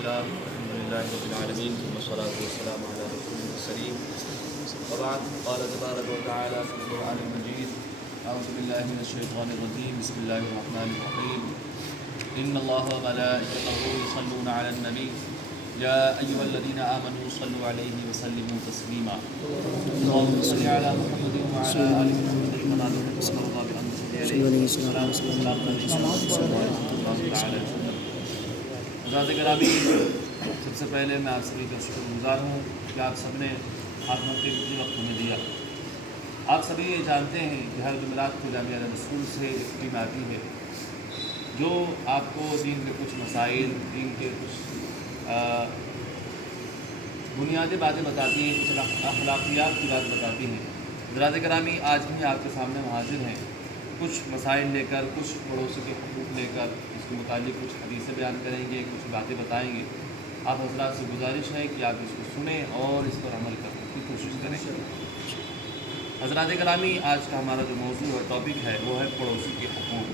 الله الحمد لله رب العالمين ثم الصلاة والسلام على رسوله الكريم وبعد قال تبارك وتعالى في القرآن المجيد أعوذ بالله من الشيطان الرجيم بسم الله الرحمن الرحيم إن الله وملائكته يصلون على النبي يا أيها الذين آمنوا صلوا عليه وسلموا تسليما اللهم صل على محمد وعلى آل محمد كما صلى الله بأن تصلي عليه والسلام والسلام ورحمة الله تعالى وسلم. حضرات گرامی، سب سے پہلے میں آپ سبھی کا شکر گزار ہوں کہ آپ سب نے ہاتھ موقع کتنے وقت ہمیں دیا. آپ سبھی یہ جانتے ہیں کہ ہر جمعرات کو جامعہ رسول سے ایک ٹیم آتی ہے جو آپ کو دین کے کچھ مسائل، دین کے کچھ بنیادی باتیں بتاتی ہیں، کچھ اخلاقیات کی بات بتاتی ہیں. حضرات گرامی، آج بھی آپ کے سامنے حاضر ہیں کچھ مسائل لے کر، کچھ پڑوسی کے حقوق لے کر، اس کے متعلق کچھ حدیثیں بیان کریں گے، کچھ باتیں بتائیں گے. آپ حضرات سے گزارش ہے کہ آپ اس کو سنیں اور اس پر عمل کرنے کی کوشش کریں. حضرات گرامی، آج کا ہمارا جو موضوع اور ٹاپک ہے وہ ہے پڑوسی کے حقوق.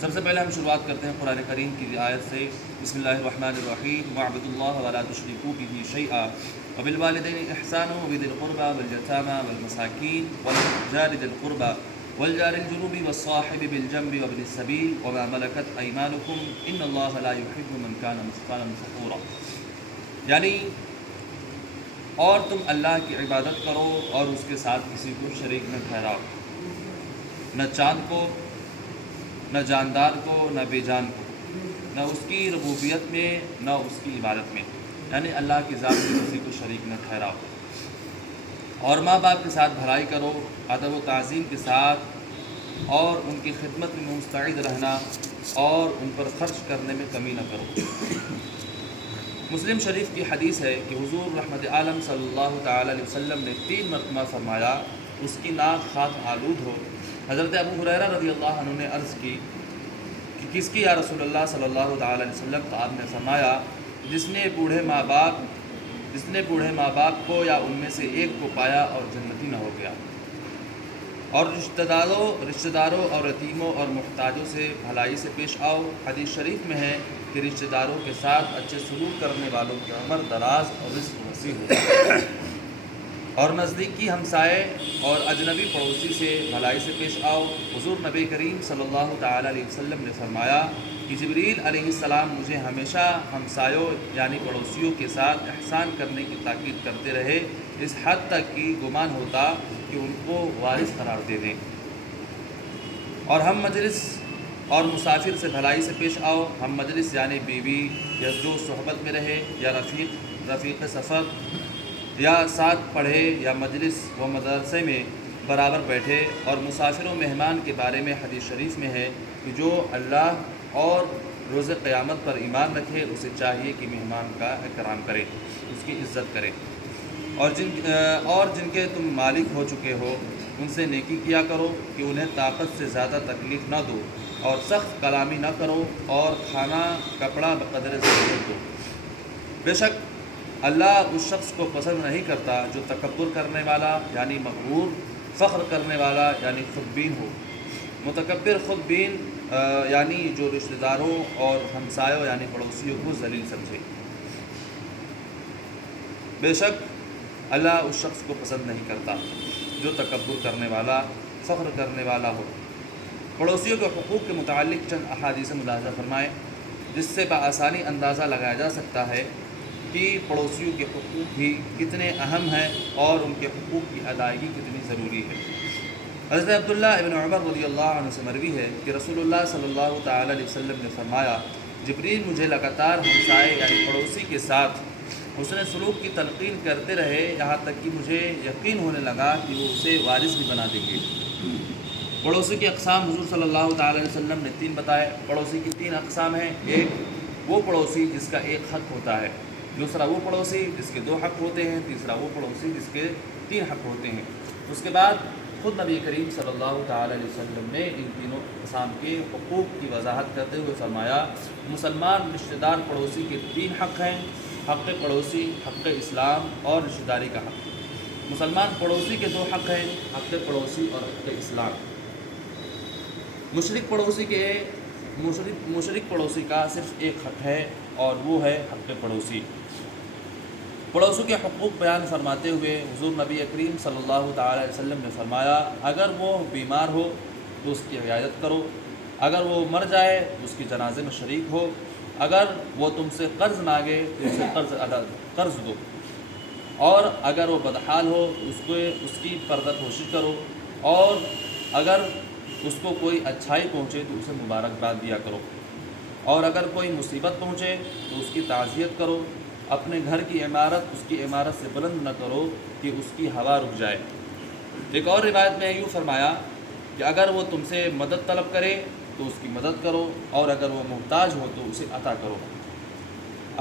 سب سے پہلے ہم شروعات کرتے ہیں قرآن کریم کی آیت سے. بسم اللہ الرحمن الرحیم واعبدوا اللہ ولا تشرکوا بہ شیئا وبالوالدین احسانا وبذی القربى والیتامى والمساکین والجار ذی القربى والجار الجنوب والصاحب بالجنب وابن السبیل وما ملکت ایمانکم ان اللہ لا یحب من کان مختالا فخورا. یعنی اور تم اللہ کی عبادت کرو اور اس کے ساتھ کسی کو شریک نہ ٹھہراؤ، نہ چاند کو، نہ جاندار کو، نہ بے جان کو، نہ اس کی ربوبیت میں، نہ اس کی عبادت میں. یعنی اللہ کی ذات میں کسی کو شریک نہ ٹھہراؤ. اور ماں باپ کے ساتھ بھلائی کرو، ادب و تعظیم کے ساتھ، اور ان کی خدمت میں مستعد رہنا اور ان پر خرچ کرنے میں کمی نہ کرو. مسلم شریف کی حدیث ہے کہ حضور رحمت عالم صلی اللہ تعالی علیہ وسلم نے 3 مرتبہ فرمایا اس کی ناک خاک آلود ہو. حضرت ابو ہریرہ رضی اللہ عنہ نے عرض کی کہ کس کی یا رسول اللہ صلی اللہ تعالی علیہ وسلم؟ تو آپ نے فرمایا جس نے بوڑھے ماں باپ کو یا ان میں سے ایک کو پایا اور جنتی نہ ہو گیا. اور رشتہ داروں اور یتیموں اور محتاجوں سے بھلائی سے پیش آؤ. حدیث شریف میں ہے کہ رشتہ داروں کے ساتھ اچھے سلوک کرنے والوں کی عمر دراز اور رزق وسیع ہوگا. اور نزدیکی ہمسائے اور اجنبی پڑوسی سے بھلائی سے پیش آؤ. حضور نبی کریم صلی اللہ تعالی علیہ وسلم نے فرمایا کہ جبریل علیہ السلام مجھے ہمیشہ ہمسایوں یعنی پڑوسیوں کے ساتھ احسان کرنے کی تاکید کرتے رہے، اس حد تک کہ گمان ہوتا کہ ان کو وارث قرار دے دیں. اور ہم مجلس اور مسافر سے بھلائی سے پیش آؤ. ہم مجلس یعنی بیوی یا جو صحبت میں رہے، یا رفیق سفر، یا ساتھ پڑھے، یا مجلس و مدرسے میں برابر بیٹھے. اور مسافر و مہمان کے بارے میں حدیث شریف میں ہے کہ جو اللہ اور روز قیامت پر ایمان رکھے اسے چاہیے کہ مہمان کا اکرام کرے، اس کی عزت کرے. اور جن کے تم مالک ہو چکے ہو ان سے نیکی کیا کرو کہ انہیں طاقت سے زیادہ تکلیف نہ دو، اور سخت کلامی نہ کرو، اور کھانا کپڑا بقدر ضرورت دو. بے شک اللہ اس شخص کو پسند نہیں کرتا جو تکبر کرنے والا یعنی مغرور، فخر کرنے والا یعنی خودبین ہو. متکبر خودبین یعنی جو رشتہ داروں اور ہمسایوں یعنی پڑوسیوں کو ذلیل سمجھے. بے شک اللہ اس شخص کو پسند نہیں کرتا جو تکبر کرنے والا، فخر کرنے والا ہو. پڑوسیوں کے حقوق کے متعلق چند احادیث ملاحظہ فرمائیں جس سے بآسانی اندازہ لگایا جا سکتا ہے کہ پڑوسیوں کے حقوق بھی کتنے اہم ہیں اور ان کے حقوق کی ادائیگی کتنی ضروری ہے. حضرت عبداللہ ابن عمر رضی اللہ عنہ سے مروی ہے کہ رسول اللہ صلی اللہ تعالی علیہ وسلم نے فرمایا جبریل مجھے لگاتار ہمسائے یعنی پڑوسی کے ساتھ حسن سلوک کی تلقین کرتے رہے، یہاں تک کہ مجھے یقین ہونے لگا کہ وہ اسے وارث بھی بنا دیں گے. پڑوسی کی اقسام حضور صلی اللہ تعالی علیہ وسلم نے 3 بتائے. پڑوسی کی 3 اقسام ہیں. ایک وہ پڑوسی جس کا ایک حق ہوتا ہے، دوسرا وہ پڑوسی جس کے 2 حق ہوتے ہیں، تیسرا وہ پڑوسی جس کے 3 حق ہوتے ہیں. اس کے بعد خود نبی کریم صلی اللہ تعالی علیہ وسلم نے ان تینوں اقسام کے حقوق کی وضاحت کرتے ہوئے فرمایا مسلمان رشتہ دار پڑوسی کے 3 حق ہیں: حق پڑوسی، حق اسلام اور رشتہ داری کا حق. مسلمان پڑوسی کے 2 حق ہیں: حق پڑوسی اور حق اسلام. مشرک پڑوسی کے مشرک پڑوسی کا صرف ایک حق ہے اور وہ ہے حق پڑوسی۔ پڑوسیوں کے حقوق بیان فرماتے ہوئے حضور نبی کریم صلی اللہ تعالی علیہ وسلم نے فرمایا، اگر وہ بیمار ہو تو اس کی عیادت کرو، اگر وہ مر جائے تو اس کی جنازے میں شریک ہو، اگر وہ تم سے قرض مانگے تو اسے قرض دو، اور اگر وہ بدحال ہو تو اس کی پردہ پوشی کرو، اور اگر اس کو کوئی اچھائی پہنچے تو اسے مبارکباد دیا کرو، اور اگر کوئی مصیبت پہنچے تو اس کی تعزیت کرو۔ اپنے گھر کی عمارت اس کی عمارت سے بلند نہ کرو کہ اس کی ہوا رک جائے۔ ایک اور روایت میں یوں فرمایا کہ اگر وہ تم سے مدد طلب کرے تو اس کی مدد کرو، اور اگر وہ محتاج ہو تو اسے عطا کرو،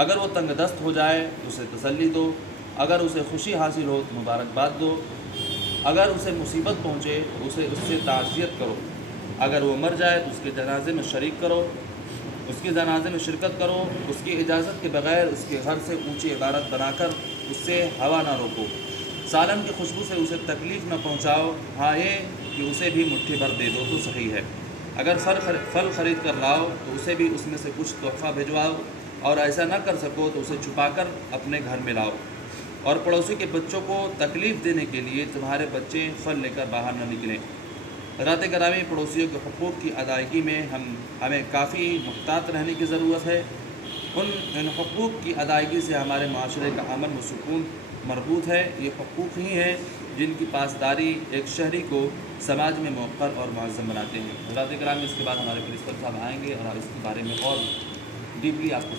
اگر وہ تنگ دست ہو جائے تو اسے تسلی دو، اگر اسے خوشی حاصل ہو تو مبارکباد دو، اگر اسے مصیبت پہنچے تو اس سے تعزیت کرو، اگر وہ مر جائے تو اس کے جنازے میں شریک کرو، اس کے جنازے میں شرکت کرو، اس کی اجازت کے بغیر اس کے گھر سے اونچی عمارت بنا کر اس سے ہوا نہ روکو، سالن کی خوشبو سے اسے تکلیف نہ پہنچاؤ، ہاں یہ کہ اسے بھی مٹھی بھر دے دو تو صحیح ہے، اگر پھل خرید کر لاؤ تو اسے بھی اس میں سے کچھ تحفہ بھجواؤ، اور ایسا نہ کر سکو تو اسے چھپا کر اپنے گھر میں لاؤ، اور پڑوسی کے بچوں کو تکلیف دینے کے لیے تمہارے بچے پھل لے کر باہر نہ نکلیں۔ حضرات گرامی، پڑوسیوں کے حقوق کی ادائیگی میں ہمیں کافی محتاط رہنے کی ضرورت ہے۔ ان حقوق کی ادائیگی سے ہمارے معاشرے کا امن و سکون مربوط ہے۔ یہ حقوق ہی ہیں جن کی پاسداری ایک شہری کو سماج میں موقر اور معظم بناتے ہیں۔ حضرات گرامی، اس کے بعد ہمارے پرنسپل صاحب آئیں گے اور اس کے بارے میں اور ڈیپلی آپ کو